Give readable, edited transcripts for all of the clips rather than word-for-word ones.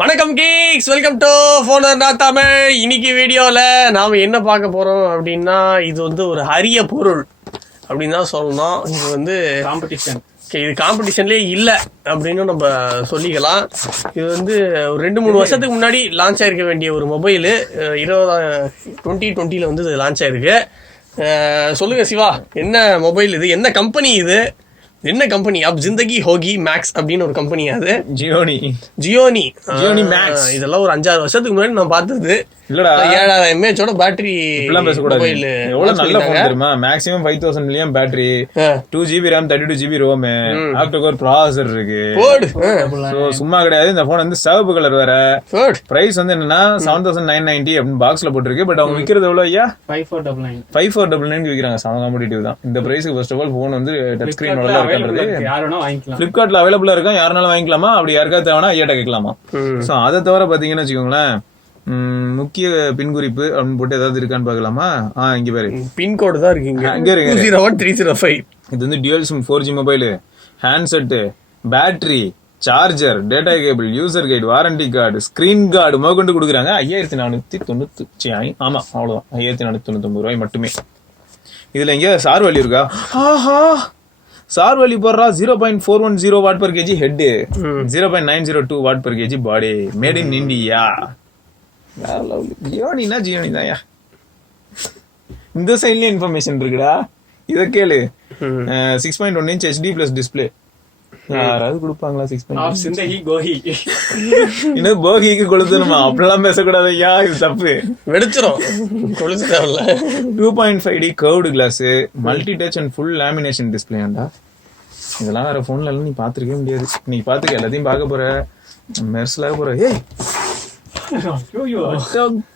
வணக்கம் Geeks, welcome to ஃபோனர் Tamil. இன்னைக்கு வீடியோவில் நாம் என்ன பார்க்க போகிறோம் அப்படின்னா, இது வந்து ஒரு அரிய பொருள் அப்படின்னு தான் சொல்லணும். இது வந்து காம்படிஷன், இது காம்படிஷன்லேயே இல்லை அப்படின்னு நம்ம சொல்லிக்கலாம். இது வந்து ஒரு 2-3 வருஷத்துக்கு முன்னாடி லான்ச் ஆகிருக்க வேண்டிய ஒரு மொபைலு 2020 வந்து இது லான்ச் ஆகிருக்கு. சொல்லுங்கள் சிவா, என்ன மொபைல் இது, என்ன கம்பெனி இது, என்ன கம்பெனி? அப் ஜிந்தகி ஹோகி மேக்ஸ் அப்படின்னு ஒரு கம்பெனி. அது ஜியோனி மேக்ஸ். இதெல்லாம் ஒரு 5-6 வருஷத்துக்கு முன்னாடி நான் பார்த்தது. 7000 mAh பேட்டரி. மொபைல் எவ்வளவு நல்ல போன் தெரியுமா? Maximum 5000 mAh battery, 2GB RAM, 32GB ROM, octa core processor இருக்கு. சும்மா கிடையாது. இந்த போன் வந்து சிவப்பு கலர் வேற. பிரைஸ் வந்து என்னன்னா 7990 அப்படின்னு பாக்ஸ்ல போட்டுருக்கு. பட் அவங்க விக்கிறது எவ்வளவு ஐயா? 5499 விக்கிறாங்க. சம காம்படிட்டிவ் தான் இந்த பிரைஸ்க்கு. ஃபர்ஸ்ட் ஆஃப் ஆல் போன் வந்து டச் ஸ்கிரீன் பிளிப்கார்ட்ல அவைலபிளா இருக்கும். யாருனாலும் வாங்கிக்கலாமா? அப்படி யாருக்காவது தேவைன்னா ஐயாட்ட கேட்கலாமா? சோ அதை தவிர பாத்தீங்கன்னு வச்சுக்கோங்களேன், முக்கிய பின் குறிப்பு அப்படின்னு போட்டு ஏதாவது இருக்கான்னு பாக்கலாமா? இங்க பாரு, பின்கோடு தான் இருக்கீங்க. இங்க இருக்கு 01305. இது வந்து dual sim 4G mobile, handset, battery, charger, data cable, user guide, warranty card, screen card முதற்கொண்டு கொடுக்குறாங்க. 5490. ஆமா, அவ்வளவுதான். 5499 ரூபாய் மட்டுமே. இதுல எங்க சார் வேல்யூ இருக்கா? சார் வேல்யூ போடுறா. 0.410 watt per kg head, 0.902 watt per kg body. Made in India. ஜியோனினா ஜியோனி தான்யா. இந்த சைட்லயும் இன்ஃபர்மேஷன் இருக்குடா. இத கேளு. 6.1 inch HD plus டிஸ்பிளே. யாராவது கொடுப்பாங்களா? 6.1 இன்னும் போகிக்கு கொளுத்தணுமா? அப்படிலாம் பேசக்கூடாது ஐயா, இது தப்பு. வெடிச்சிரும். 2.5D curved glass, multi touch and full lamination டிஸ்பிளேண்டா. இதெல்லாம் வேற போன்ல எல்லாம் நீ பாத்துருக்கவே முடியாது. நீ பாத்துக்க, எல்லாத்தையும் பார்க்க போற, மெர்ஸ்ல போற. ஏய்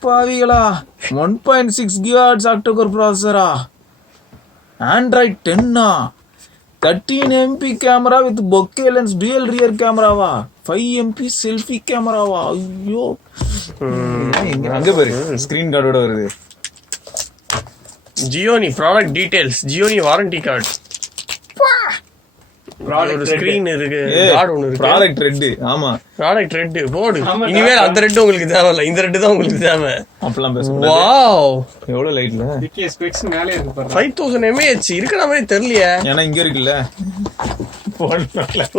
பாவிகளா, 1.6 GHz ஆக்டோகோர் ப்ராசஸரா, Android 10 13 MP camera with bokeh lens, dual rear கேமராவா, 5 MP செல்ஃபி கேமராவா. ஐயோ, அங்க பாரு, ஸ்கிரீன் கார்டோட வருது. Gionee product details, Gionee warranty card, ஒரு ஸ்கிரீன் இருக்கு, கார்டு ஒன்னு இருக்கு. Product red. ஆமா, ப்ராடக்ட் ரெட் போர்டு. இனிமேல் அந்த ரெட் உங்களுக்கு தேவையில்ல, இந்த ரெட் தான் உங்களுக்கு தேவை. அப்பலாம் பேசுறோம். வாவ், எவ்வளவு லைட்ல ஸ்பெக்ஸ் மேலே இருக்கு பாருங்க. 5000 mAh இருக்கற மாதிரி தெரியலையே. ஏன்னா இங்க இருக்குல்ல.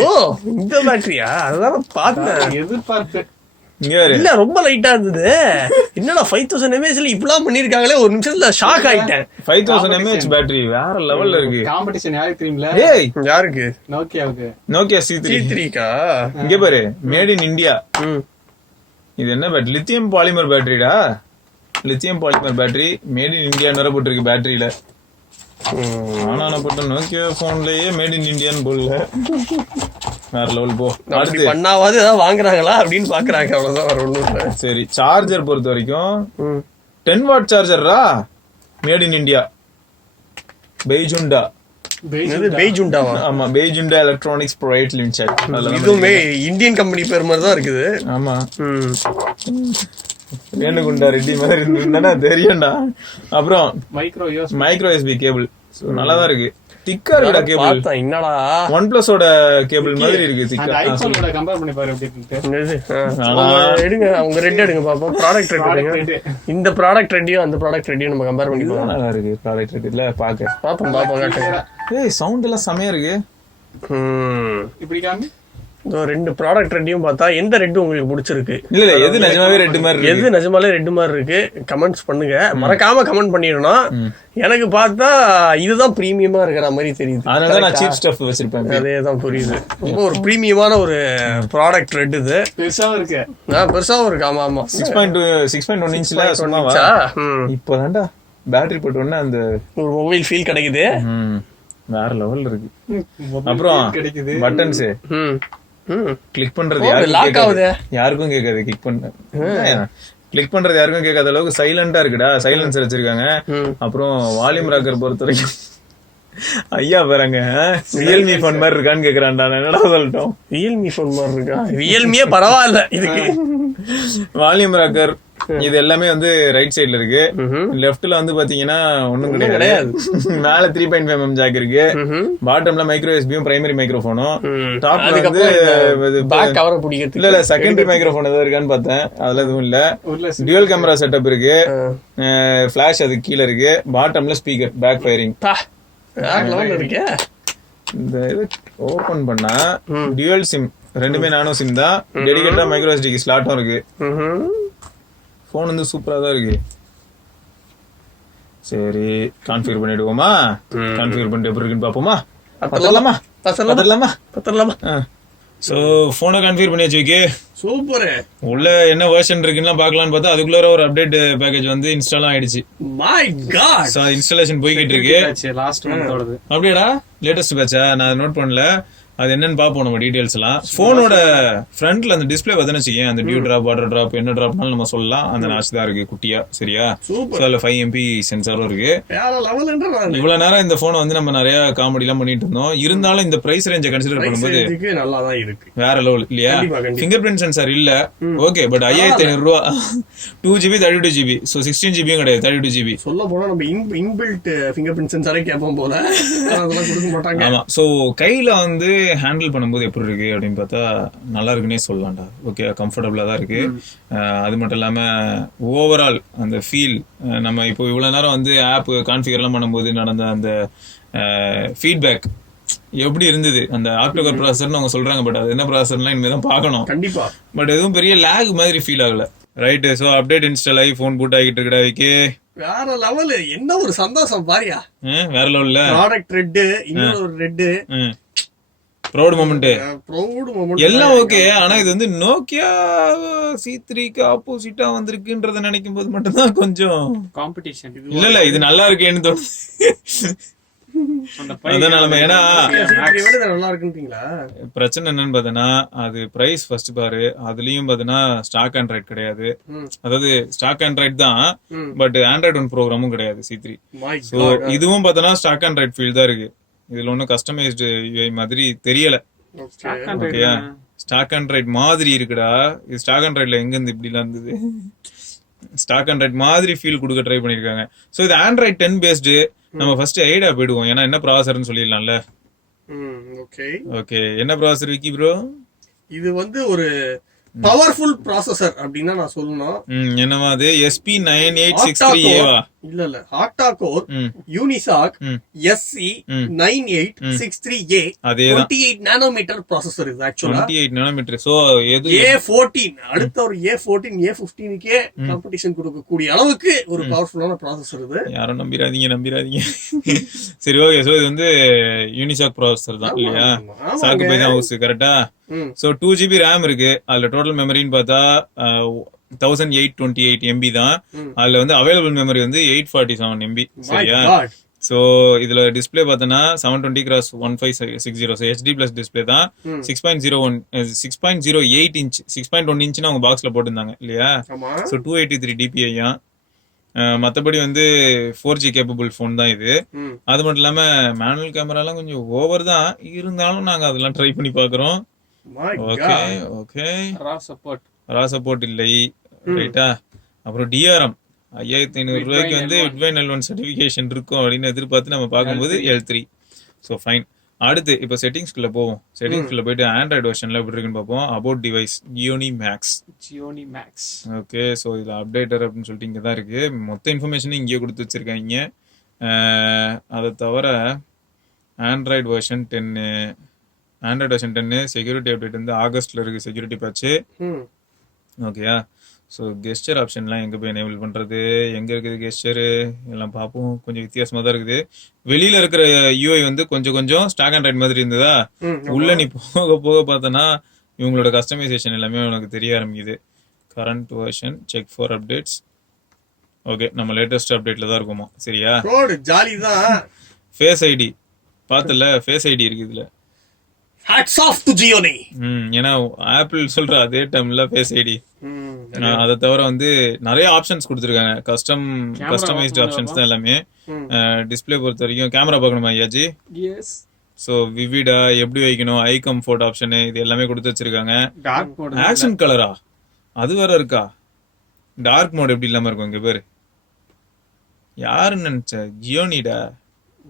ஓ, இந்த பேட்டரியா? அதான் பார்த்தேன், எதிர்பார்த்தேன். இல்ல, ரொம்ப லைட்டா இருந்தது. என்னடா 5000 mAhல இப்பலாம் பண்ணிருக்காங்களே, ஒரு நிமிஷத்துல ஷாக் ஆயிட்டேன். 5000 mAh பேட்டரி வேற லெவல்ல இருக்கு. காம்படிஷன் யாருக்கு தெரியுங்களா? ஏய், யாருக்கு? நோக்கியா C3 கா. இங்க பாரு, மேட் இன் இந்தியா. இது என்ன பேட்டரி? லித்தியம் பாலிமர் பேட்டரிடா. Lithium polymer battery, made in India வர போட்டுருக்கு பேட்டரியில. ஆனா போட்ட நோக்கியா போன்லயே மேட் இன் இந்தியான்னு போடல. வேற லெவல் போ. அடுத்து பண்ணாவது ஏதாவது வாங்குறாங்களா அப்படின்னு பாக்குறாங்க, அவ்வளவுதான், வேற ஒண்ணும் இல்ல. சரி, சார்ஜர் பொறுத்த வரைக்கும் 10 வாட் சார்ஜர்ரா, மேட் இன் இந்தியா, பெய்ஜுண்டா. பெய்ஜுண்டாவா? ஆமா, பெய்ஜுண்டா எலக்ட்ரானிக்ஸ் பிரைவேட் லிமிடெட். இதுவுமே இந்தியன் கம்பெனி பேர் மாதிரி தான் இருக்குது. ஆமா, வேணுகுண்டா ரெட்டி மாதிரி இருந்தா தெரியும்டா. அப்புறம் மைக்ரோ USB கேபிள் நல்லாதான் இருக்கு. திக்கா இருக்குடா கேபிள். என்னடா OnePlus ஓட கேபிள் மாதிரி இருக்கு. திக்கா ஐபோனோட கம்பேர் பண்ணி பாரு எப்படி இருக்கு. எடுங்க, அவங்க ரெட் எடுங்க பாப்போம். ப்ராடக்ட் ரெட் எடுங்க. இந்த ப்ராடக்ட் ரெட்டையும் அந்த ப்ராடக்ட் ரெட்டையும் நம்ம கம்பேர் பண்ணி பாப்போம். நல்லா இருக்கு ப்ராடக்ட் ரெட். இல்ல பாப்போம். ஏய், சவுண்ட் எல்லாம் செமையா இருக்கு. இப்படி காமி. ரெண்டு ப்ராடக்ட் ரெட்டையும் பார்த்தா எந்த ரெட் உங்களுக்கு பிடிச்சிருக்கு? இல்ல, எது நிஜமாவே ரெட் மாதிரி இருக்கு, எது நிஜமாலே ரெட் மாதிரி இருக்கு, கமெண்ட்ஸ் பண்ணுங்க. மறக்காம கமெண்ட் பண்ணிடணும். எனக்கு பார்த்தா இதுதான் பிரீமியமா இருக்கிற மாதிரி தெரியுது. அதனால நான் சீப் ஸ்டஃப் வச்சிருப்பேன். அதேதான், புரியுது. ரொம்ப ஒரு பிரீமியமான ஒரு ப்ராடக்ட் ரெட். இது பெருசாவும் இருக்கு. பெருசாவும் இருக்கு. ஆமா ஆமா, 6.1 இன்ச்ல சொன்னாவா? இப்போதான்டா பேட்டரி போட்டோன்னே அந்த ஒரு மொபைல் ஃபீல் கிடைக்குது. வேற லெவல்ல இருக்கு. அப்புறம் பட்டன்ஸ் கிளிக் பண்றது யாருக்கும் கேட்காது. கிளிக் பண்றது யாருக்கும் கேட்காத அளவுக்கு சைலண்டா இருக்குடா. சைலன்சர் வச்சிருக்காங்க. அப்புறம் வால்யூம் ராக்கர் பொறுத்த வரைக்கும் ஐயா பாருங்க, ரியல்மி போன் மாதிரி இருக்கான்னு கேக்குறான்டா. என்னடா சொல்லட்டும், ரியல்மி போன் மாதிரி இருக்கா? ரியல்மியே பரவாயில்ல இதுக்கு. வால்யூம் ராக்கர், இது எல்லாமே வந்து ரைட் சைடுல இருக்கு. லெஃப்ட்ல வந்து பாத்தீங்கன்னா ஒண்ணும் கிடையாது. மேல 3.5mm ஜாக் இருக்கு. பாட்டம்ல மைக்ரோ எஸ்பியும் பிரைமரி மைக்ரோஃபோனும். டாப்ல வந்து இல்ல செகண்டரி மைக்ரோஃபோன் ஏதாவது இருக்கான்னு பார்த்தேன். அதுல எதுவும் இல்ல. டியூவல் கேமரா செட்டப் இருக்கு. பிளாஷ் அது கீழ இருக்கு. பாட்டம்ல ஸ்பீக்கர் பேக் ஃபயரிங். இந்த இது ஓபன் பண்ணா டியூவல் சிம் ரெண்டுமே நானோ சிம் தான். டெடிகேட்டா மைக்ரோ எஸ்டிக்கு ஸ்லாட்டும் இருக்கு. போன் வந்து சூப்பரா தான் இருக்கு. சரி கான்ஃபிகர் பண்ணிடுவோமா? கான்ஃபிகர் பண்ணிட்டு எப்படி இருக்குன்னு பாப்போமா? பத்தலாமா? சோ போனை கான்ஃபிகர் பண்ணி வச்சுக்கே. சூப்பர். உள்ள என்ன வெர்ஷன் இருக்குன்னு பார்க்கலாம்னு பார்த்தா அதுக்குள்ள ஒரு அப்டேட் பேக்கேஜ் வந்து இன்ஸ்டால் ஆயிடுச்சு. My god. சோ இன்ஸ்டாலேஷன் போயிட்டு இருக்கு. லாஸ்ட் மந்தோடது. அப்படியேடா லேட்டஸ்ட் பேட்சா? நான் நோட் பண்ணல. அது என்னன்னு பாப்போம் நம்ம டீடைல்ஸ் எல்லாம். போனோட ஃப்ரண்ட்ல அந்த டிஸ்பிளே பார்த்தா வச்சுக்கேன், அந்த டியூ டிராப் வாட்டர் டிராப் என்ன டிராப்னாலும் நம்ம சொல்லலாம். அந்த நாச்சு தான் இருக்கு குட்டியா. சரியா? அதுல 5MP சென்சாரும் இருக்கு. இவ்வளவு நேரம் இந்த போனை வந்து நம்ம நிறைய காமெடி எல்லாம் பண்ணிட்டு இருந்தோம். இருந்தாலும் இந்த பிரைஸ் ரேஞ்சை கன்சிடர் பண்ணும்போது நல்லாதான் இருக்கு. வேற லெவல் இல்லையா? ஃபிங்கர் பிரிண்ட் சென்சார் இல்ல, ஓகே, பட் 5500 ரூபா. 2GB 32GB. சோ 16GBயும் கிடையாது, 32GB. சொல்ல போனா நம்ம இன்பில்ட் ஃபிங்கர் பிரிண்ட் சென்சாரே கேட்போம் போல. அதெல்லாம் கொடுக்க மாட்டாங்க. ஆமா. சோ கையில வந்து ஹேண்டில் பண்ணும்போது எப்படி இருக்கு அப்படின்னு பார்த்தா நல்லா இருக்குன்னே சொல்லலாம்டா. ஓகே, கம்ஃபர்டபுளா தான் இருக்கு. அது மட்டும் இல்லாம ஓவரால் அந்த ஃபீல், நம்ம இப்போ இவ்வளவு நேரம் வந்து ஆப் கான்ஃபிகர் எல்லாம் பண்ணும்போது நடந்த அந்த ஃபீட்பேக் எப்படி இருந்தது, அந்த ஆக்டோகர் ப்ராசஸர்னு அவங்க சொல்றாங்க. பட் அது என்ன ப்ராசஸர்லாம் இனிமே தான் பார்க்கணும் கண்டிப்பா. பட் எதுவும் பெரிய லேக் மாதிரி ஃபீல் ஆகல. ரைட். சோ அப்டேட் இன்ஸ்டால் ஆகி போன் பூட் ஆகிட்டு இருக்கடா வைக்கே. வேற லெவல். என்ன ஒரு சந்தோஷம் பாரியா. வேற லெவல்ல ப்ராடக்ட் ரெட், இன்னொரு ரெட், ப்ரௌட் மொமெண்ட் எல்லாம் ஓகே. ஆனா இது வந்து நோக்கியா C3க்கு ஆப்போசிட்டா வந்திருக்குன்றத நினைக்கும் போது மட்டும்தான் கொஞ்சம் காம்படிஷன். இல்ல இது நல்லா இருக்கேன்னு தோணுது. ஏன்னா பிரச்சனை என்னன்னு பாத்தீங்கன்னா அது பிரைஸ் ஃபர்ஸ்ட் பாரு. அதுலயும் பாத்தீங்கன்னா ஸ்டாக் ஆண்ட்ராய்டு கிடையாது. அதாவது ஸ்டாக் ஆண்ட்ராய்டு தான், பட் ஆண்ட்ராய்டு 1 ப்ரோக்ராமும் கிடையாது C3. சோ இதுவும் பாத்தீங்கன்னா ஸ்டாக் ஆண்ட்ராய்டு ஃபீல் தான் இருக்கு. இதுல ஒன்னும் கஸ்டமைஸ்டு UI மாதிரி தெரியல. ஓகேயா? ஸ்டாக் ஆண்ட்ராய்டு மாதிரி இருக்குடா. இது ஸ்டாக் ஆண்ட்ராய்டுல எங்க இருந்து இப்படி எல்லாம் இருந்தது? ஸ்டாக் ஆண்ட்ராய்டு மாதிரி ஃபீல் கொடுக்க ட்ரை பண்ணிருக்காங்க. சோ இது ஆண்ட்ராய்டு 10 பேஸ்டு. நம்ம ஃபர்ஸ்ட் ஐடா போயிடுவோம். ஏன்னா என்ன ப்ராசஸர்னு சொல்லிடலாம்ல. ஓகே, என்ன ப்ராசஸர் விக்கி ப்ரோ? இது வந்து ஒரு பவர்ஃபுல் ப்ராசஸர் அப்படின்னா நான் சொல்லணும். என்னவா அது? SP9863A வா? இல்ல ஆக்டா கோர் யூனிசாக் SC9863A. அதேதான். 28 நானோமீட்டர் ப்ராசஸர் இது ஆக்சுவலா. 28 நானோமீட்டர். சோ எது A14 அடுத்த ஒரு A14 A15க்கே காம்படிஷன் கொடுக்கக்கூடிய அளவுக்கு ஒரு பவர்ஃபுல்லான ப்ராசஸர் இது. யாரும் நம்பிராதீங்க. சரி, ஓகே. சோ இது வந்து யூனிசாக் ப்ராசஸர் தான் இல்லையா? சாக்கு பை தான் ஹவுஸ். கரெக்ட்டா? சோ 2GB RAM இருக்கு. அதுல டோட்டல் மெமரின்னு பார்த்தா 1828 MB தான். அதுல வந்து அவைலபிள் மெமரி வந்து 847 MB. சரியா? சோ இதுல டிஸ்பிளே பார்த்தனா 720x1560. HD பிளஸ் டிஸ்பிளே தான். 6.08 இன்ச் 6.1 இன்ச் அவங்க பாக்ஸ்ல போட்டிருந்தாங்க இல்லையா? So 283 DPI. மத்தபடி வந்து 4G கேப்பபிள் போன் தான் இது. அது மட்டும் இல்லாம மேனுவல் கேமரா எல்லாம் கொஞ்சம் ஓவர் தான், இருந்தாலும் நாங்க அதெல்லாம் ட்ரை பண்ணி பாக்குறோம். ஓகே. ரா சப்போர்ட் இல்லை. ரைட்டா? அப்புறம் DRM 5500 ரூபாய்க்கு வந்து விட்வைன் L1 சர்டிபிகேஷன் இருக்கும் அப்படின்னு எதிர்பார்த்து நம்ம பார்க்கும்போது L3. So fine. அடுத்து இப்போ செட்டிங்ஸ்குள்ள போவோம். செட்டிங்ஸ்குள்ள போயிட்டு ஆண்ட்ராய்டு வெர்ஷன்ல எப்படி இருக்குன்னு பார்ப்போம். About device Gionee Max. Okay. So இதுல அப்டேட்டர் அப்படின்னு சொல்லிட்டு இங்கே தான் இருக்கு. மொத்த இன்ஃபர்மேஷனும் இங்கேயே கொடுத்து வச்சிருக்காங்க. அதை தவிர ஆண்ட்ராய்டு வெர்ஷன் 10 செக்யூரிட்டி அப்டேட் வந்து ஆகஸ்ட்ல இருக்கு. Security patch. ஓகேயா? ஸோ கெஸ்டர் ஆப்ஷன்லாம் எங்கே போய் எனேபிள் பண்ணுறது, எங்கே இருக்குது கெஸ்டரு எல்லாம் பார்ப்போம். கொஞ்சம் வித்தியாசமாக தான் இருக்குது. வெளியில் இருக்கிற UI வந்து கொஞ்சம் ஸ்டாக் ஆண்ட்ராய்டு மாதிரி இருந்ததா, உள்ள நீ போக பார்த்தனா இவங்களோட கஸ்டமைசேஷன் எல்லாமே உனக்கு தெரிய ஆரம்பிக்குது. Current version check for updates. Okay, நம்ம லேட்டஸ்ட் அப்டேட்ல தான் இருக்குமா? சரியா? ஜாலி தான். ஃபேஸ் ஐடி பார்த்தல, ஃபேஸ் ஐடி இருக்கு இதுல. Hats off to Gionee. ஏன்னா ஆப்பிள் சொல்ற அதே டைம்ல ஃபேஸ் ஐடி. அதை தவிர வந்து நிறைய ஆப்ஷன்ஸ் கொடுத்துருக்காங்க. கஸ்டமைஸ்டு ஆப்ஷன்ஸ் தான் எல்லாமே. டிஸ்பிளே பொறுத்த வரைக்கும் கேமரா பார்க்கணுமா ஐயாஜி? எஸ். ஸோ விவிடா எப்படி வைக்கணும், ஐ கம்ஃபோர்ட் ஆப்ஷனு, இது எல்லாமே கொடுத்து வச்சிருக்காங்க. ஆக்ஷன் கலரா அது வேற இருக்கா? டார்க் மோட் எப்படி இல்லாம இருக்கும் இங்க பேரு யாருன்னு நினைச்ச ஜியோனிடா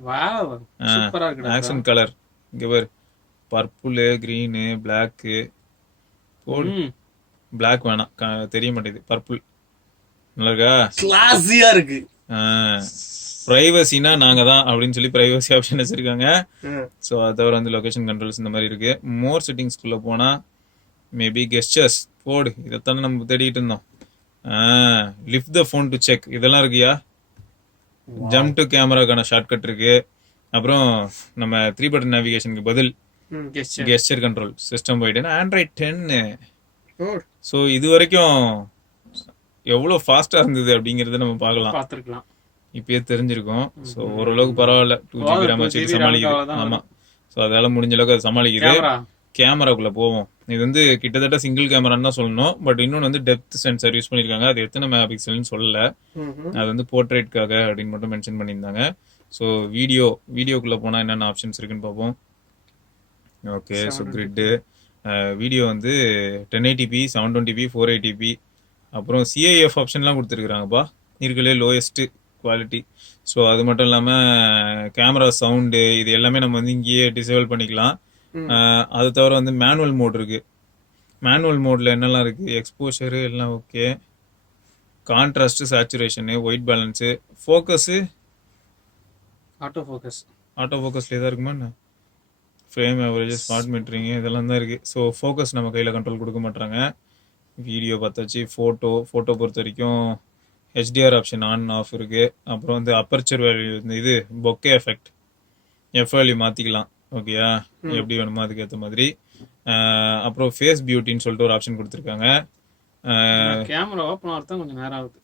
வாவ் சூப்பரா இருக்குடா ஆக்சன் கலர் இங்க பேரு பர்பிள் கிரீனு பிளாக்கு பிளாக் வேணாம் தெரிய மாட்டேங்குது பர்பிள் நல்லா இருக்கா கிளாஸியா இருக்கு பிரைவசினா நாங்க தான் அப்படின்னு சொல்லி பிரைவசி ஆப்ஷன் வச்சிருக்காங்க ஸோ அதை தவிர வந்து லொகேஷன் கண்ட்ரோல்ஸ் இந்த மாதிரி இருக்கு மோர் செட்டிங்ஸ்குள்ள போனா மேபி கெஸ்டர்ஸ் போடு இதைத்தானே நம்ம தேடிட்டு இருந்தோம் lift the phone to check இதெல்லாம் இருக்குயா ஜம்ப் டு கேமராக்கான ஷார்ட்கட் இருக்கு அப்புறம் நம்ம 3 பட்டன் நேவிகேஷனுக்கு பதில் gesture control system wide Android 10 so இது வரைக்கும் எவ்வளோ ஃபாஸ்டா இருந்தது அப்படிங்கறத நம்ம பார்க்கலாம் இப்பயே தெரிஞ்சிருக்கும் ஸோ ஓரளவுக்கு பரவாயில்ல 2 GB RAM வச்சுட்டு சமாளிக்குது ஆமா ஸோ அதெல்லாம் முடிஞ்ச அளவுக்கு அது சமாளிக்குது கேமராக்குள்ள போவோம் இது வந்து கிட்டத்தட்ட சிங்கிள் கேமரான்னு தான் சொல்லணும் பட் இன்னொன்று வந்து டெப்த் சென்சார் யூஸ் பண்ணியிருக்காங்க அது எத்தனை மெகா பிக்சல்னு சொல்லல அது வந்து போர்ட்ரேட்காக அப்படின்னு மட்டும் மென்ஷன் பண்ணியிருந்தாங்க ஸோ வீடியோக்குள்ள போனால் என்னென்ன ஆப்ஷன்ஸ் இருக்குன்னு பார்ப்போம் ஓகே ஸோ கிரிட்டு வீடியோ வந்து 1080p 720p 480p அப்புறம் சிஐஎஃப் ஆப்ஷன்லாம் கொடுத்துருக்குறாங்கப்பா இருக்கலே லோயஸ்ட் குவாலிட்டி ஸோ அது மட்டும் இல்லாமல் கேமரா சவுண்டு இது எல்லாமே நம்ம வந்து இங்கேயே டிசேபிள் பண்ணிக்கலாம் அது தவிர வந்து மேனுவல் மோட் இருக்கு மேனுவல் மோட்ல என்னெல்லாம் இருக்கு எக்ஸ்போஷரு எல்லாம் okay contrast saturation white balance focus auto ஃபோக்கஸ்ல எதாவது இருக்குமா என்ன ஃப்ரேம் ஆவரேஜ் ஸ்பாட் மீட்டரிங் இதெல்லாம் தான் இருக்கு ஸோ ஃபோக்கஸ் நம்ம கையில் கண்ட்ரோல் கொடுக்க மாட்டாங்க வீடியோ பார்த்தாச்சு ஃபோட்டோ பொறுத்த வரைக்கும் ஹெச்டிஆர் ஆப்ஷன் ஆன் ஆஃப் இருக்கு அப்புறம் வந்து அப்பர்ச்சர் வேல்யூ இது பொக்கே எஃபெக்ட் எஃப் வேல்யூ மாற்றிக்கலாம் ஓகேயா எப்படி வேணுமோ அதுக்கு ஏற்ற மாதிரி அப்புறம் ஃபேஸ் பியூட்டின்னு சொல்லிட்டு ஒரு ஆப்ஷன் கொடுத்துருக்காங்க கேமரா ஓப்பன் ஆகிறதும் கொஞ்சம் நேரம் ஆகுது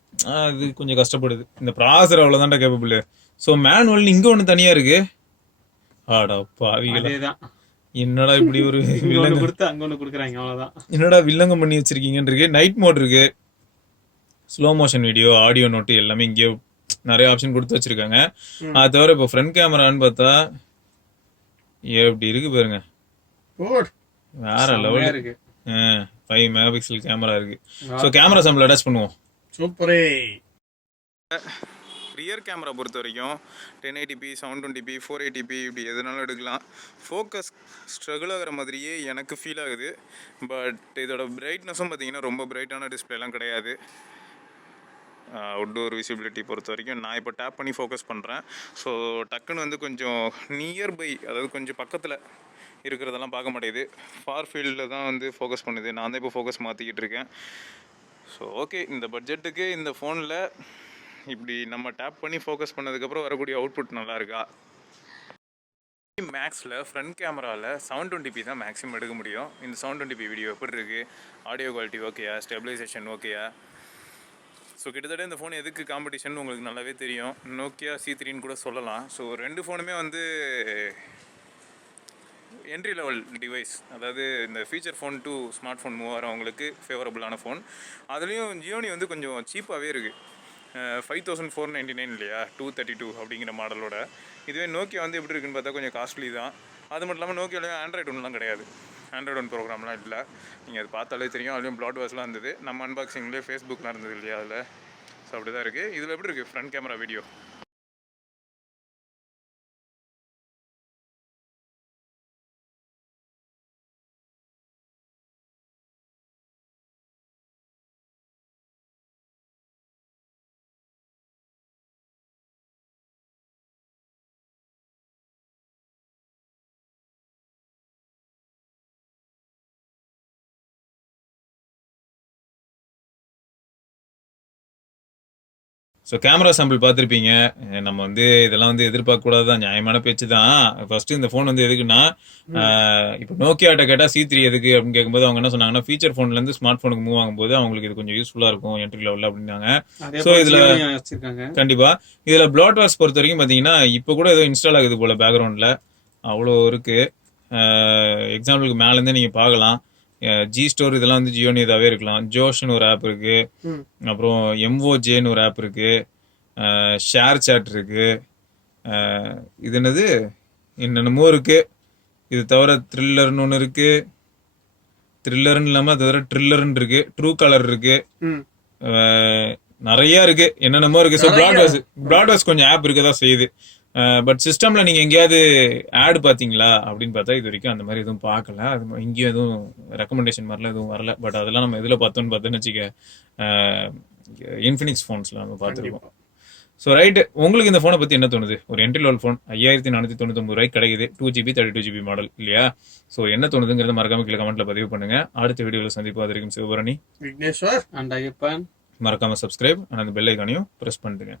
அது கொஞ்சம் கஷ்டப்படுது இந்த ப்ராசர் அவ்வளோதான்டா கேப்பபிள் ஸோ மேனுவல் இங்கே ஒன்று தனியாக இருக்கு ஆடா பாவிகளா என்னடா இப்படி ஒரு என்னடா வில்லங்கம் பண்ணி வச்சிருக்கீங்கன்னு இருக்கு நைட் மோட் இருக்கு slow motion video audio note எல்லாமே இங்கே நிறைய ஆப்ஷன் கொடுத்து வச்சிருக்காங்க அது தவிர இப்போ ஃப்ரண்ட் கேமரான்னு பார்த்தா எப்படி இருக்கு பாருங்க வேற லெவல் இருக்கு 5 மெகா பிக்சல் கேமரா இருக்கு ஸோ கேமரா சாம்பிள் அட்டாச் பண்ணுவோம் சூப்பரே ரியர் கேமரா பொறுத்த வரைக்கும் 1080p 720p 480p இப்படி எதுனாலும் எடுக்கலாம் ஃபோக்கஸ் ஸ்ட்ரகிள் ஆகிற மாதிரியே எனக்கு ஃபீல் ஆகுது பட் இதோட பிரைட்னஸும் பார்த்தீங்கன்னா ரொம்ப பிரைட்டான டிஸ்பிளேலாம் கிடையாது அவுட்டோர் விசிபிலிட்டி பொறுத்த வரைக்கும் நான் இப்போ டேப் பண்ணி ஃபோக்கஸ் பண்ணுறேன் ஸோ டக்குன்னு வந்து கொஞ்சம் நியர்பை அதாவது கொஞ்சம் பக்கத்தில் இருக்கிறதெல்லாம் பார்க்க மாட்டேங்குது ஃபார் ஃபீல்டில் தான் வந்து ஃபோக்கஸ் பண்ணுது நான் தான் இப்போ ஃபோக்கஸ் மாற்றிக்கிட்டு இருக்கேன் ஸோ ஓகே இந்த பட்ஜெட்டுக்கு இந்த ஃபோனில் இப்படி நம்ம டேப் பண்ணி ஃபோக்கஸ் பண்ணதுக்கப்புறம் வரக்கூடிய அவுட்புட் நல்லா இருக்கா மேக்ஸில் ஃப்ரண்ட் கேமராவில் 720p தான் மேக்ஸிமம் எடுக்க முடியும் இந்த 720p வீடியோ எப்படி இருக்குது ஆடியோ குவாலிட்டி ஓகேயா ஸ்டெபிலைசேஷன் ஓகேயா ஸோ கிட்டத்தட்ட இந்த ஃபோன் எதுக்கு காம்படிஷன் உங்களுக்கு நல்லாவே தெரியும் நோக்கியா C3ன்னு கூட சொல்லலாம் ஸோ ரெண்டு ஃபோனுமே வந்து என்ட்ரி லெவல் டிவைஸ் அதாவது இந்த feature phone to smart phone move ஆகிறவங்களுக்கு ஃபேவரபுளான ஃபோன் அதுலேயும் ஜியோனி வந்து கொஞ்சம் சீப்பாகவே இருக்குது 5499 இல்லையா 232 அப்படிங்கிற மாடலோட இதுவே நோக்கியா வந்து எப்படி இருக்குன்னு பார்த்தா கொஞ்சம் காஸ்ட்லி தான் அது மட்டும் இல்லாமல் நோக்கியாலையும் ஆண்ட்ராய்டு ஒன்றுலாம் கிடையாது ஆண்ட்ராய்டு ஒன் ப்ரோக்ராம்லாம் இல்லை நீங்கள் அது பார்த்தாலே தெரியும் அதுலேயும் ப்ளாட் வாஷ்லாம் இருந்தது நம்ம அன்பாக்சிங்லேயே ஃபேஸ்புக்லாம் இருந்தது இல்லையா அதில் ஸோ அப்படி தான் இருக்குது இதில் எப்படி இருக்குது front camera video so camera sample பார்த்துருப்பீங்க நம்ம வந்து இதெல்லாம் வந்து எதிர்பார்க்கக்கூடாது தான் நியாயமான பேச்சு தான் ஃபர்ஸ்ட் இந்த ஃபோன் வந்து எதுக்குன்னா இப்போ நோக்கியாட்ட கேட்டால் C3 எதுக்கு அப்படின்னு கேட்கும்போது அவங்க என்ன சொன்னாங்கன்னா ஃபீச்சர் ஃபோன்லேருந்து ஸ்மார்ட் ஃபோனுக்கு மூவ் ஆகும்போது அவங்களுக்கு இது கொஞ்சம் யூஸ்ஃபுல்லாக இருக்கும் என்ட்ரி லெவலில் அப்படின்னாங்க ஸோ இதில் கண்டிப்பாக இதில் ப்ளாட் வாஷ் பொறுத்த வரைக்கும் பார்த்தீங்கன்னா இப்போ கூட ஏதோ இன்ஸ்டால் ஆகுது போல் பேக்ரவுண்டில் அவ்வளோ இருக்குது எக்ஸாம்பிளுக்கு மேலேருந்தே நீங்கள் பார்க்கலாம் ஜி ஸ்டோர் இதெல்லாம் வந்து ஜியோனி இதாகவே இருக்கலாம் ஜோஷ்னு ஒரு ஆப் இருக்கு அப்புறம் MOJன்னு ஒரு ஆப் இருக்கு ஷேர் சாட் இருக்கு இது என்னது என்னென்னமோ இருக்கு இது தவிர த்ரில்லர்னு ஒன்று இருக்கு த்ரில்லர்னு இல்லாமல் அது தவிர ட்ரில்லர்னு இருக்கு ட்ரூ கலர் இருக்கு நிறைய இருக்கு, என்னென்னமோ இருக்கு. ஸோ ப்ராட்வாஸ் கொஞ்சம் ஆப் இருக்கதான் செய்யுது. பட் சிஸ்டம்ல நீங்க எங்கேயாவது ஆட் பாத்தீங்களா அப்படின்னு பார்த்தா இது வரைக்கும் அந்த மாதிரி எதுவும் பார்க்கல. அது இங்கேயும் எதுவும் ரெக்கமெண்டேஷன் மாதிரிலாம் எதுவும் வரல. பட் அதெல்லாம் நம்ம எதுல பார்த்தோன்னு வச்சுக்க, இன்ஃபினிக்ஸ் ஃபோன்ஸ்ல நம்ம பார்த்துருக்கோம். ஸோ ரைட்டு, உங்களுக்கு இந்த ஃபோனை பத்தி என்ன தோணுது? ஒரு என்ட்ரி லெவல் ஃபோன் 5499 ரூபாய்க்கு கிடைக்குது, 2GB 32GB மாடல் இல்லையா? ஸோ என்ன தோணுதுங்கிறத மறக்காம கீழே கமெண்ட்ல பதிவு பண்ணுங்க. அடுத்த வீடியோவில் சந்திப்போம். அது வரைக்கும் சிவபரணி, விக்னேஸ்வர் அண்ட் ஐயப்பன். மறக்காம சப்ஸ்கிரைப் அந்த பெல் ஐக்கானையும் பிரஸ் பண்ணிடுங்க.